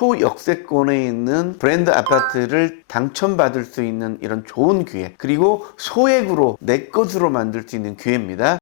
초역세권에 있는 브랜드 아파트를 당첨받을 수 있는 이런 좋은 기회, 그리고 소액으로 내 것으로 만들 수 있는 기회입니다.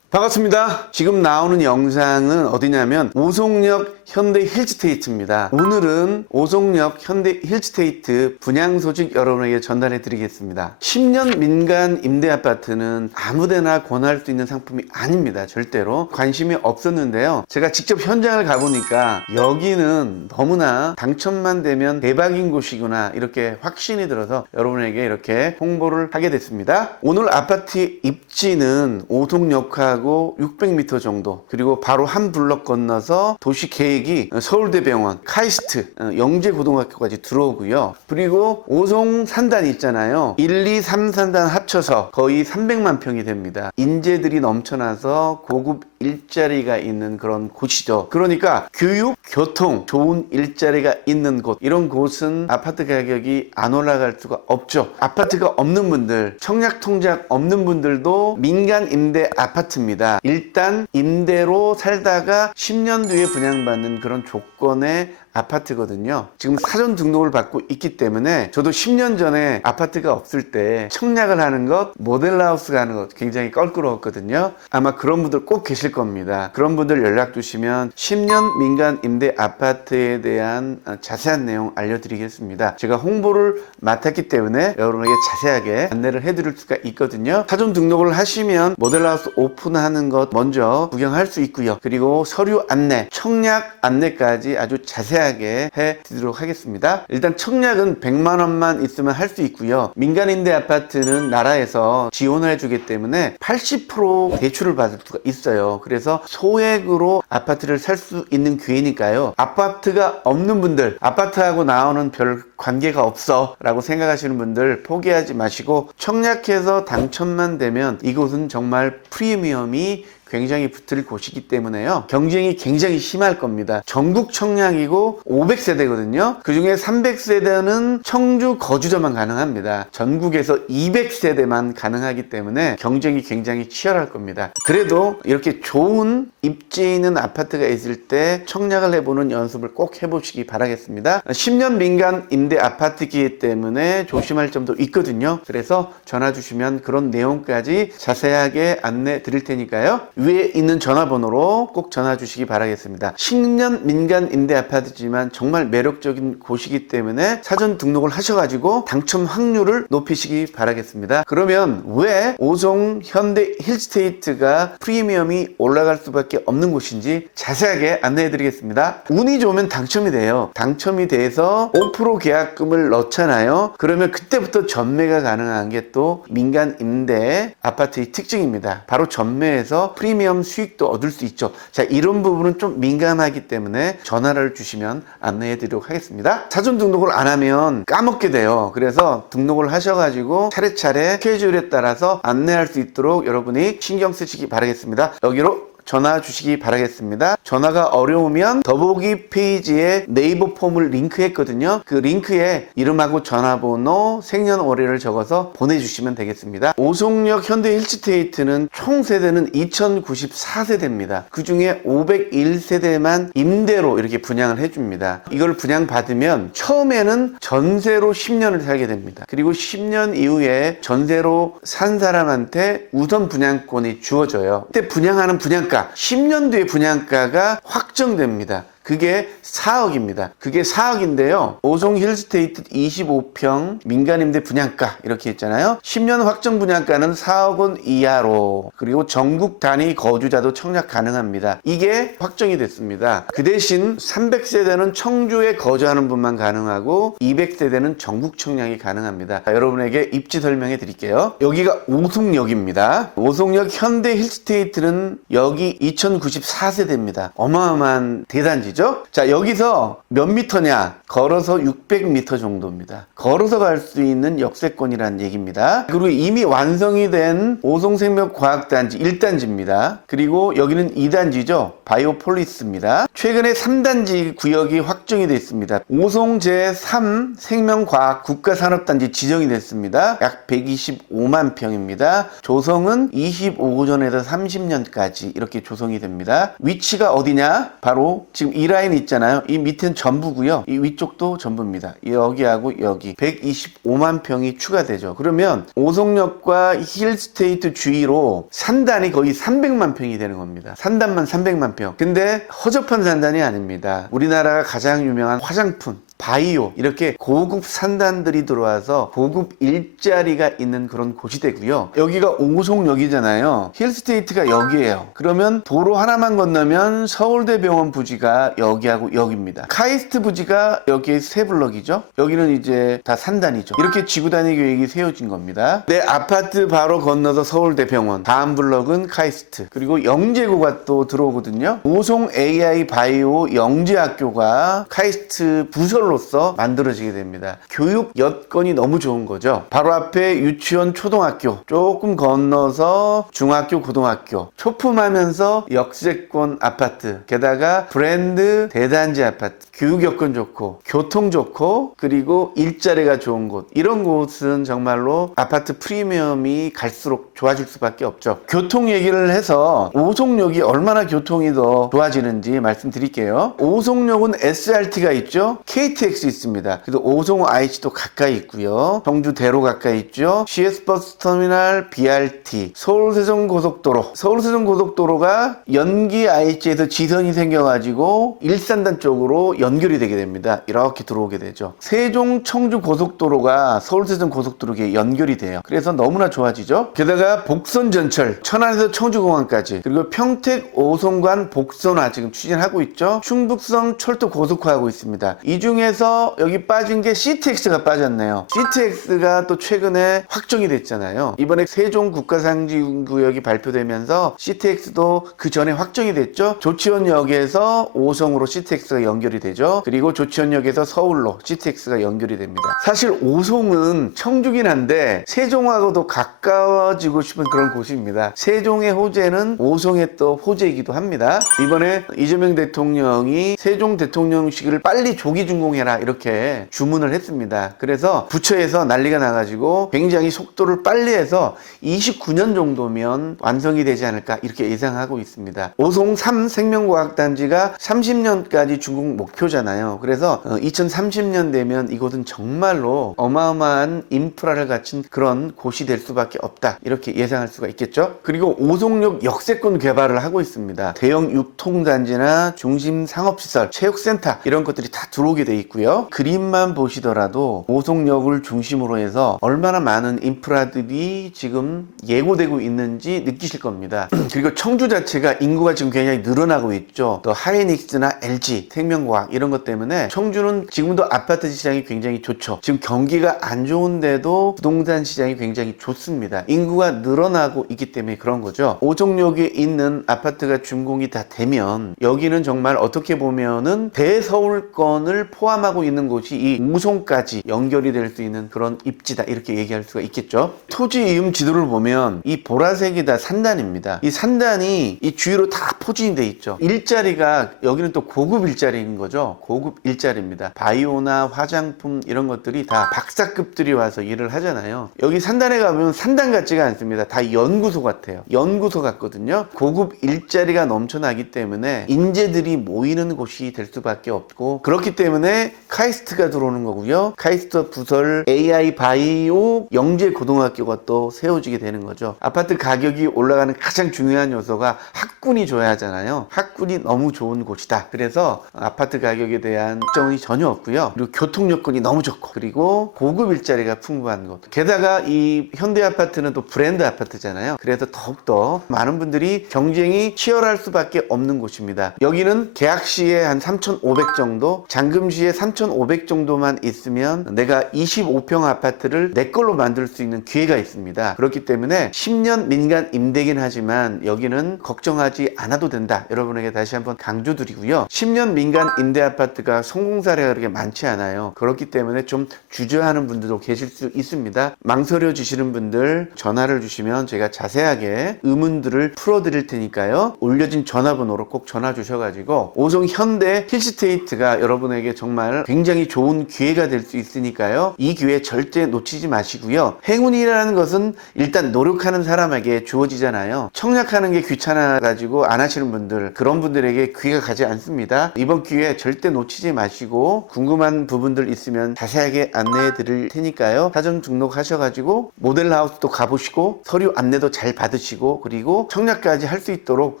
반갑습니다. 지금 나오는 영상은 어디냐면 오송역 현대 힐스테이트입니다. 오늘은 오송역 현대 힐스테이트 분양 소식 여러분에게 전달해 드리겠습니다. 10년 민간 임대 아파트는 아무데나 권할 수 있는 상품이 아닙니다. 절대로 관심이 없었는데요. 제가 직접 현장을 가보니까 여기는 너무나 당첨만 되면 대박인 곳이구나 이렇게 확신이 들어서 여러분에게 이렇게 홍보를 하게 됐습니다. 오늘 아파트 입지는 오송역하고 600m 정도, 그리고 바로 한 블럭 건너서 도시 계획이 서울대병원, 카이스트, 영재고등학교까지 들어오고요. 그리고 오송 산단 있잖아요. 1, 2, 3 산단 합쳐서 거의 300만 평이 됩니다. 인재들이 넘쳐나서 고급 일자리가 있는 그런 곳이죠. 그러니까 교육, 교통, 좋은 일자리가 있는 곳, 이런 곳은 아파트 가격이 안 올라갈 수가 없죠. 아파트가 없는 분들, 청약통장 없는 분들도 민간 임대 아파트입니다. 일단 임대로 살다가 10년 뒤에 분양받는 그런 조건의 아파트거든요. 지금 사전 등록을 받고 있기 때문에 저도 10년 전에 아파트가 없을 때 청약을 하는 것, 모델하우스가 하는 것 굉장히 껄끄러웠거든요. 아마 그런 분들 꼭 계실 겁니다. 그런 분들 연락 주시면 10년 민간 임대 아파트에 대한 자세한 내용 알려드리겠습니다. 제가 홍보를 맡았기 때문에 여러분에게 자세하게 안내를 해드릴 수가 있거든요. 사전 등록을 하시면 모델하우스 오픈하는 것 먼저 구경할 수 있고요. 그리고 서류 안내, 청약 안내까지 아주 자세하게 해드리도록 하겠습니다. 일단 청약은 100만 원만 있으면 할 수 있고요. 민간 임대 아파트는 나라에서 지원을 해주기 때문에 80% 대출을 받을 수가 있어요. 그래서 소액으로 아파트를 살 수 있는 기회니까요. 아파트가 없는 분들, 아파트하고 나오는 별 관계가 없어 라고 생각하시는 분들 포기하지 마시고 청약해서 당첨만 되면 이곳은 정말 프리미엄이 굉장히 붙을 곳이기 때문에요. 경쟁이 굉장히 심할 겁니다. 전국 청약이고 500세대거든요. 그 중에 300세대는 청주 거주자만 가능합니다. 전국에서 200세대만 가능하기 때문에 경쟁이 굉장히 치열할 겁니다. 그래도 이렇게 좋은 입지에 있는 아파트가 있을 때 청약을 해보는 연습을 꼭 해보시기 바라겠습니다. 10년 민간 임대 아파트이기 때문에 조심할 점도 있거든요. 그래서 전화 주시면 그런 내용까지 자세하게 안내 드릴 테니까요. 위에 있는 전화번호로 꼭 전화 주시기 바라겠습니다. 10년 민간 임대 아파트지만 정말 매력적인 곳이기 때문에 사전 등록을 하셔가지고 당첨 확률을 높이시기 바라겠습니다. 그러면 왜 오송 현대 힐스테이트가 프리미엄이 올라갈 수밖에 없는 곳인지 자세하게 안내해 드리겠습니다. 운이 좋으면 당첨이 돼요. 당첨이 돼서 5% 계약금을 넣잖아요. 그러면 그때부터 전매가 가능한 게 또 민간 임대 아파트의 특징입니다. 바로 전매에서 프리미엄 수익도 얻을 수 있죠. 자, 이런 부분은 좀 민감하기 때문에 전화를 주시면 안내해 드리도록 하겠습니다. 사전 등록을 안 하면 까먹게 돼요. 그래서 등록을 하셔가지고 차례차례 스케줄에 따라서 안내할 수 있도록 여러분이 신경 쓰시기 바라겠습니다. 여기로 전화 주시기 바라겠습니다. 전화가 어려우면 더보기 페이지에 네이버 폼을 링크했거든요. 그 링크에 이름하고 전화번호, 생년월일을 적어서 보내주시면 되겠습니다. 오송역 현대 힐스테이트는 총 세대는 2094세대입니다. 그 중에 501세대만 임대로 이렇게 분양을 해줍니다. 이걸 분양받으면 처음에는 전세로 10년을 살게 됩니다. 그리고 10년 이후에 전세로 산 사람한테 우선 분양권이 주어져요. 그때 분양하는 분양가, 10년 뒤에 분양가가 확정됩니다. 그게 4억입니다. 그게 4억인데요. 오송 힐스테이트 25평 민간임대 분양가 이렇게 했잖아요. 10년 확정 분양가는 4억 원 이하로, 그리고 전국 단위 거주자도 청약 가능합니다. 이게 확정이 됐습니다. 그 대신 300세대는 청주에 거주하는 분만 가능하고 200세대는 전국 청약이 가능합니다. 여러분에게 입지 설명해 드릴게요. 여기가 오송역입니다. 오송역 현대 힐스테이트는 여기 2094세대입니다. 어마어마한 대단지죠. 자, 여기서 몇 미터냐? 걸어서 600m 정도입니다. 걸어서 갈 수 있는 역세권이라는 얘기입니다. 그리고 이미 완성이 된 오송생명과학단지 1단지입니다. 그리고 여기는 2단지죠. 바이오폴리스입니다. 최근에 3단지 구역이 확정이 됐습니다. 오송 제3 생명과학 국가산업단지 지정이 됐습니다. 약 125만 평입니다. 조성은 25년에서 30년까지 이렇게 조성이 됩니다. 위치가 어디냐? 바로 지금 이 라인 있잖아요. 이 밑엔 전부고요. 이 위쪽도 전부입니다. 여기하고 여기 125만 평이 추가되죠. 그러면 오송역과 힐스테이트 주위로 산단이 거의 300만 평이 되는 겁니다. 산단만 300만 평. 근데 허접한 산단이 아닙니다. 우리나라가 가장 유명한 화장품, 바이오, 이렇게 고급 산단들이 들어와서 고급 일자리가 있는 그런 곳이 되고요. 여기가 오송역이잖아요. 힐스테이트가 여기에요. 그러면 도로 하나만 건너면 서울대병원 부지가 여기하고 여기입니다. 카이스트 부지가 여기에 세 블럭이죠. 여기는 이제 다 산단이죠. 이렇게 지구단위 계획이 세워진 겁니다. 내 아파트 바로 건너서 서울대병원, 다음 블럭은 카이스트, 그리고 영재고가 또 들어오거든요. 오송 AI 바이오 영재학교가 카이스트 부설로서 만들어지게 됩니다. 교육 여건이 너무 좋은 거죠. 바로 앞에 유치원, 초등학교, 조금 건너서 중학교, 고등학교, 초품하면서 역세권 아파트, 게다가 브랜드 대단지 아파트, 교육 여건 좋고 교통 좋고 그리고 일자리가 좋은 곳, 이런 곳은 정말로 아파트 프리미엄이 갈수록 좋아질 수밖에 없죠. 교통 얘기를 해서 오송역이 얼마나 교통이 더 좋아지는지 말씀드릴게요. 오송역은 SRT가 있죠. KTX 있습니다. 그래서 오송 IC도 가까이 있고요. 청주대로 가까이 있죠. CS버스터미널, BRT, 서울세종고속도로, 서울세종고속도로가 연기 IC에서 지선이 생겨가지고 일산단 쪽으로 연결이 되게 됩니다. 이렇게 들어오게 되죠. 세종 청주 고속도로가 서울세종 고속도로에 연결이 돼요. 그래서 너무나 좋아지죠. 게다가 복선 전철, 천안에서 청주공항까지, 그리고 평택 오송간 복선화 지금 추진하고 있죠. 충북성 철도 고속화하고 있습니다. 이 중에서 여기 빠진 게 CTX가 빠졌네요. CTX가 또 최근에 확정이 됐잖아요. 이번에 세종 국가상징구역이 발표되면서 CTX도 그 전에 확정이 됐죠. 조치원역에서 오송으로 CTX가 연결이 되죠. 그리고 조치원역에서 서울로 CTX가 연결이 됩니다. 사실 오송은 청주긴 한데 세종하고도 가까워지고 싶은 그런 곳입니다. 세종의 호재는 오송의 또 호재이기도 합니다. 이번에 이재명 대통령이 세종 대통령실을 빨리 조기 준공해라 이렇게 주문을 했습니다. 그래서 부처에서 난리가 나가지고 굉장히 속도를 빨리 해서 29년 정도면 완성이 되지 않을까 이렇게 예상하고 있습니다. 오송 3 생명과학단지가 30년까지 준공 목표잖아요. 그래서 2030년 되면 이곳은 정말로 어마어마한 인프라를 갖춘 그런 곳이 될 수밖에 없다 이렇게 예상할 수가 있겠죠. 그리고 오송역 역세권 개발을 하고 있습니다. 대형 유통단지나 중심 상업시설, 체육센터 이런 것들이 다 들어오게 돼 있고요. 그림만 보시더라도 오송역을 중심으로 해서 얼마나 많은 인프라들이 지금 예고되고 있는지 느끼실 겁니다. 그리고 청주 자체가 인구가 지금 굉장히 늘어나고 있죠. 또 하이닉스나 LG, 생명과학 이런 것 때문에 청주는 지금도 아파트 시장이 굉장히 좋죠. 지금 경기가 안 좋은데도 부동산 시장이 굉장히 좋습니다. 인구가 늘어나고 있기 때문에 그런 거죠. 오송역에 있는 아파트가 준공이 다 되면 여기는 정말 어떻게 보면은 대서울권을 포함하고 있는 곳이 이 오송까지 연결이 될 수 있는 그런 입지다 이렇게 얘기할 수가 있겠죠. 토지 이음 지도를 보면 이 보라색이 다 산단입니다. 이 산단이 이 주위로 다 포진이 돼 있죠. 일자리가 여기는 또 고급 일자리인 거죠. 고급 일자리입니다. 바이오나 화장품 이런 것들이 다 박사급들이 와서 일을 하잖아요. 여기 산단에 가보면 산단 같지가 않습니다. 다 연구소 같아요. 연구소 같거든요. 고급 일자리가 넘쳐나기 때문에 인재들이 모이는 곳이 될 수밖에 없고, 그렇기 때문에 카이스트가 들어오는 거고요. 카이스트 부설 AI 바이오 영재 고등학교가 또 세워지게 되는 거죠. 아파트 가격이 올라가는 가장 중요한 요소가 학군이 줘야 하잖아요. 학군이 너무 좋은 곳이다. 그래서 아파트 가격에 대한 걱정이 전혀 없고요. 그리고 교통 여건이 너무 좋고, 그리고 고급 일자리가 풍부한 곳. 게다가 이 현대 아파트는 또 브랜드 아파트잖아요. 그래서 더욱더 많은 분들이 경쟁이 치열할 수밖에 없는 곳입니다. 여기는 계약 시에 한 3,500 정도, 잔금 시에 3,500 정도만 있으면 내가 25평 아파트를 내 걸로 만들 수 있는 기회가 있습니다. 그렇기 때문에 10년 민간 임대긴 하지만 여기는 걱정하지 않아도 된다. 여러분에게 다시 한번 강조드리고요. 10년 민간 임대 아파트가 성공 사례가 그렇게 많지 않아요. 그렇기 때문에 좀 주저하는 분들도 계실 수 있습니다. 망설여 주시는 분들 전화를 주시면 제가 자세하게 의문들을 풀어드릴 테니까요. 올려진 전화번호로 꼭 전화 주셔가지고 오송 현대 힐스테이트가 여러분에게 정말 정말 굉장히 좋은 기회가 될 수 있으니까요. 이 기회 절대 놓치지 마시고요. 행운이라는 것은 일단 노력하는 사람에게 주어지잖아요. 청약하는 게 귀찮아가지고 안 하시는 분들, 그런 분들에게 기회가 가지 않습니다. 이번 기회 절대 놓치지 마시고 궁금한 부분들 있으면 자세하게 안내해 드릴 테니까요. 사전 등록하셔가지고 모델하우스도 가보시고 서류 안내도 잘 받으시고 그리고 청약까지 할 수 있도록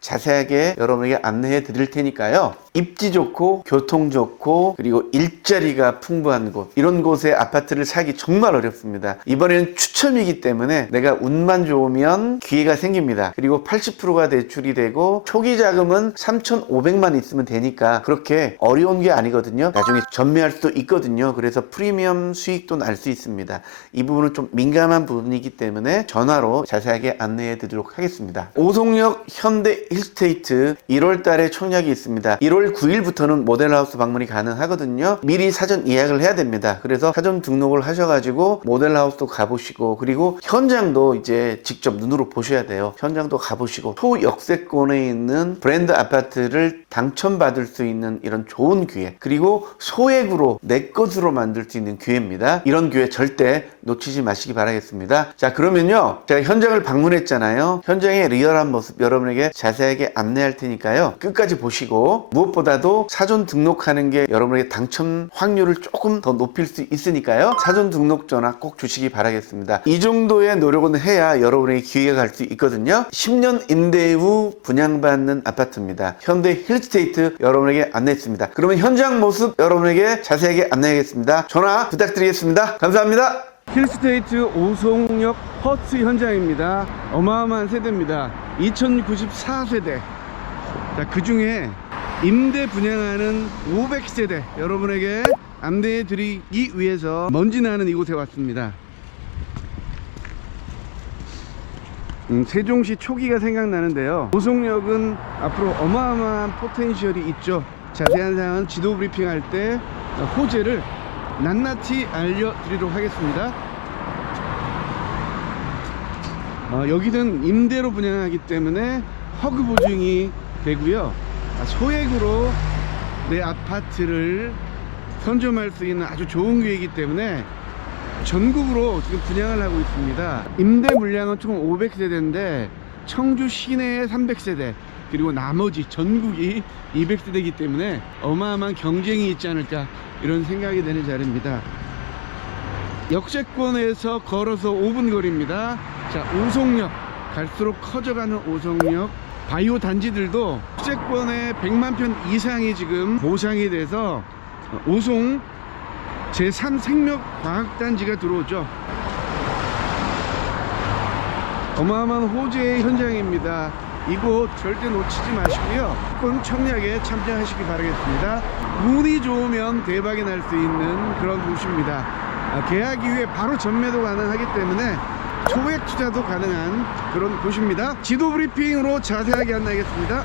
자세하게 여러분에게 안내해 드릴 테니까요. 입지 좋고 교통 좋고 그리고 일자리가 풍부한 곳, 이런 곳에 아파트를 사기 정말 어렵습니다. 이번에는 추첨이기 때문에 내가 운만 좋으면 기회가 생깁니다. 그리고 80%가 대출이 되고 초기 자금은 3,500만 있으면 되니까 그렇게 어려운 게 아니거든요. 나중에 전매할 수도 있거든요. 그래서 프리미엄 수익도 날 수 있습니다. 이 부분은 좀 민감한 부분이기 때문에 전화로 자세하게 안내해 드리도록 하겠습니다. 오송역 현대 힐스테이트 1월 달에 청약이 있습니다. 1월 9일부터는 모델하우스 방문이 가능하거든요. 미리 사전 예약을 해야 됩니다. 그래서 사전 등록을 하셔가지고 모델하우스도 가보시고 그리고 현장도 이제 직접 눈으로 보셔야 돼요. 현장도 가보시고 소역세권에 있는 브랜드 아파트를 당첨받을 수 있는 이런 좋은 기회, 그리고 소액으로 내 것으로 만들 수 있는 기회입니다. 이런 기회 절대 놓치지 마시기 바라겠습니다. 자, 그러면요, 제가 현장을 방문했잖아요. 현장의 리얼한 모습 여러분에게 자세하게 안내할 테니까요. 끝까지 보시고, 무엇보다도 사전 등록하는 게 여러분에게 당첨 확률을 조금 더 높일 수 있으니까요. 사전 등록 전화 꼭 주시기 바라겠습니다. 이 정도의 노력은 해야 여러분에게 기회가 갈 수 있거든요. 10년 임대 후 분양받는 아파트입니다. 현대 힐스테이트 여러분에게 안내했습니다. 그러면 현장 모습 여러분에게 자세하게 안내하겠습니다. 전화 부탁드리겠습니다. 감사합니다. 힐스테이트 오송역 허츠 현장입니다. 어마어마한 세대입니다. 2094세대. 자, 그 중에 임대 분양하는 500세대 여러분에게 안내해 드리기 위해서 먼지 나는 이곳에 왔습니다. 세종시 초기가 생각나는데요. 오송역은 앞으로 어마어마한 포텐셜이 있죠. 자세한 사항은 지도 브리핑할 때 호재를 낱낱이 알려드리도록 하겠습니다. 여기는 임대로 분양하기 때문에 허그 보증이 되고요. 소액으로 내 아파트를 선점할 수 있는 아주 좋은 기회이기 때문에 전국으로 지금 분양을 하고 있습니다. 임대 물량은 총 500세대인데 청주 시내에 300세대, 그리고 나머지 전국이 200세대이기 때문에 어마어마한 경쟁이 있지 않을까, 이런 생각이 되는 자리입니다. 역세권에서 걸어서 5분 거리입니다. 자, 오송역, 갈수록 커져가는 오송역, 바이오 단지들도 역세권의 100만 평 이상이 지금 보상이 돼서 오송 제3생명과학단지가 들어오죠. 어마어마한 호재의 현장입니다. 이곳 절대 놓치지 마시고요. 꼭 청약에 참여하시기 바라겠습니다. 운이 좋으면 대박이 날 수 있는 그런 곳입니다. 계약 이후에 바로 전매도 가능하기 때문에 소액 투자도 가능한 그런 곳입니다. 지도 브리핑으로 자세하게 안내하겠습니다.